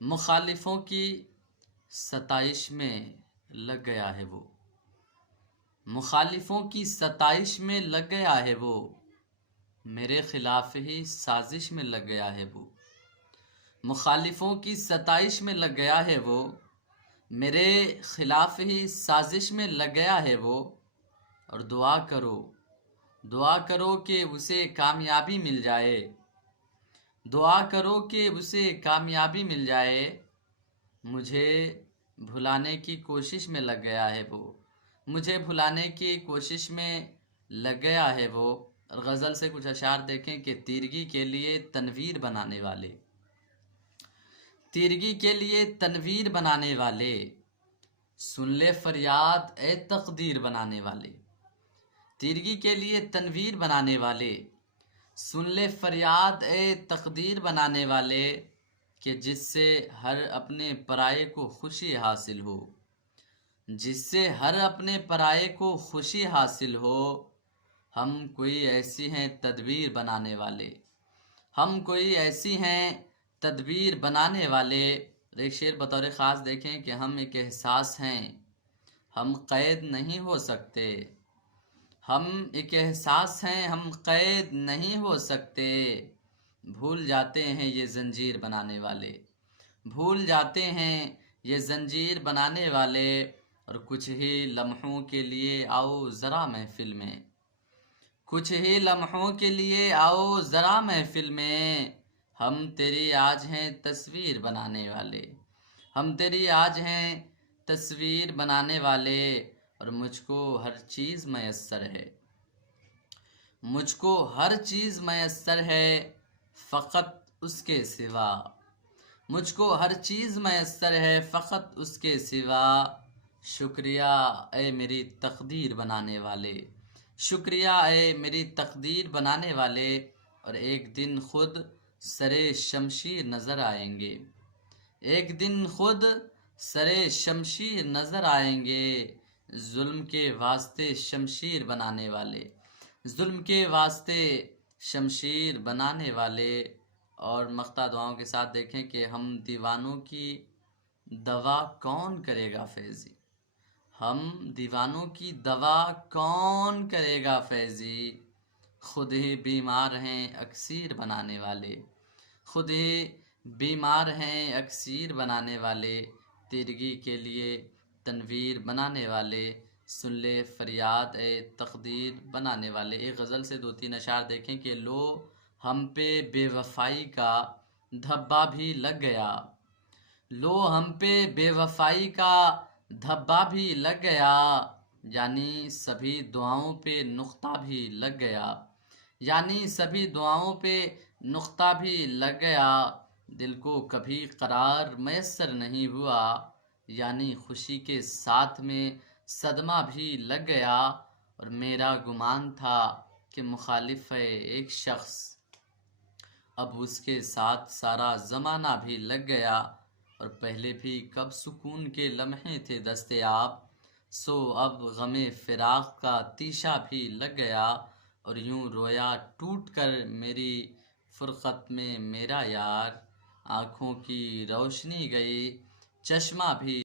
مخالفوں کی ستائش میں لگ گیا ہے وہ، مخالفوں کی ستائش میں لگ گیا ہے وہ، میرے خلاف ہی سازش میں لگ گیا ہے وہ، مخالفوں کی ستائش میں لگ گیا ہے وہ، میرے خلاف ہی سازش میں لگ گیا ہے وہ، اور دعا کرو کہ اسے کامیابی مل جائے، دعا کرو کہ اسے کامیابی مل جائے، مجھے بھلانے کی کوشش میں لگ گیا ہے وہ، مجھے بھلانے کی کوشش میں لگ گیا ہے وہ۔ اور غزل سے کچھ اشعار دیکھیں کہ تیرگی کے لیے تنویر بنانے والے، تیرگی کے لیے تنویر بنانے والے، سن لے فریاد اے تقدیر بنانے والے، تیرگی کے لیے تنویر بنانے والے، سن لے فریاد اے تقدیر بنانے والے، کہ جس سے ہر اپنے پرائے کو خوشی حاصل ہو، جس سے ہر اپنے پرائے کو خوشی حاصل ہو، ہم کوئی ایسی ہیں تدبیر بنانے والے، ہم کوئی ایسی ہیں تدبیر بنانے والے۔ ایک شعر بطور خاص دیکھیں کہ ہم ایک احساس ہیں، ہم قید نہیں ہو سکتے، ہم ایک احساس ہیں، ہم قید نہیں ہو سکتے، بھول جاتے ہیں یہ زنجیر بنانے والے، بھول جاتے ہیں یہ زنجیر بنانے والے۔ اور کچھ ہی لمحوں کے لیے آؤ ذرا محفل میں، کچھ ہی لمحوں کے لیے آؤ ذرا محفل میں، ہم تیری آج ہیں تصویر بنانے والے، ہم تیری آج ہیں تصویر بنانے والے۔ اور مجھ کو ہر چیز میسر ہے، مجھ کو ہر چیز میسر ہے، فقط اس کے سوا، مجھ کو ہر چیز میسر ہے، فقط اس کے سوا، شکریہ اے میری تقدیر بنانے والے، شکریہ اے میری تقدیر بنانے والے۔ اور ایک دن خود سرے شمشیر نظر آئیں گے، ایک دن خود سرے شمشیر نظر آئیں گے، ظلم کے واسطے شمشیر بنانے والے، ظلم کے واسطے شمشیر بنانے والے۔ اور مقطع دعاؤں کے ساتھ دیکھیں کہ ہم دیوانوں کی دوا کون کرے گا فیضی، ہم دیوانوں کی دوا کون کرے گا فیضی، خود ہی بیمار ہیں اکسیر بنانے والے، خود ہی بیمار ہیں اکسیر بنانے والے، تیرگی کے لیے تنویر بنانے والے، سن لے فریاد اے تقدیر بنانے والے۔ ایک غزل سے دو تین اشعار دیکھیں کہ لو ہم پہ بے وفائی کا دھبا بھی لگ گیا، لو ہم پہ بے وفائی کا دھبا بھی لگ گیا، یعنی سبھی دعاؤں پہ نقطہ بھی لگ گیا، یعنی سبھی دعاؤں پہ نقطہ بھی لگ گیا، دل کو کبھی قرار میسر نہیں ہوا، یعنی خوشی کے ساتھ میں صدمہ بھی لگ گیا۔ اور میرا گمان تھا کہ مخالف ہے ایک شخص، اب اس کے ساتھ سارا زمانہ بھی لگ گیا، اور پہلے بھی کب سکون کے لمحے تھے دستیاب، سو اب غم فراق کا تیشہ بھی لگ گیا، اور یوں رویا ٹوٹ کر میری فرقت میں میرا یار، آنکھوں کی روشنی گئی، چشمہ بھی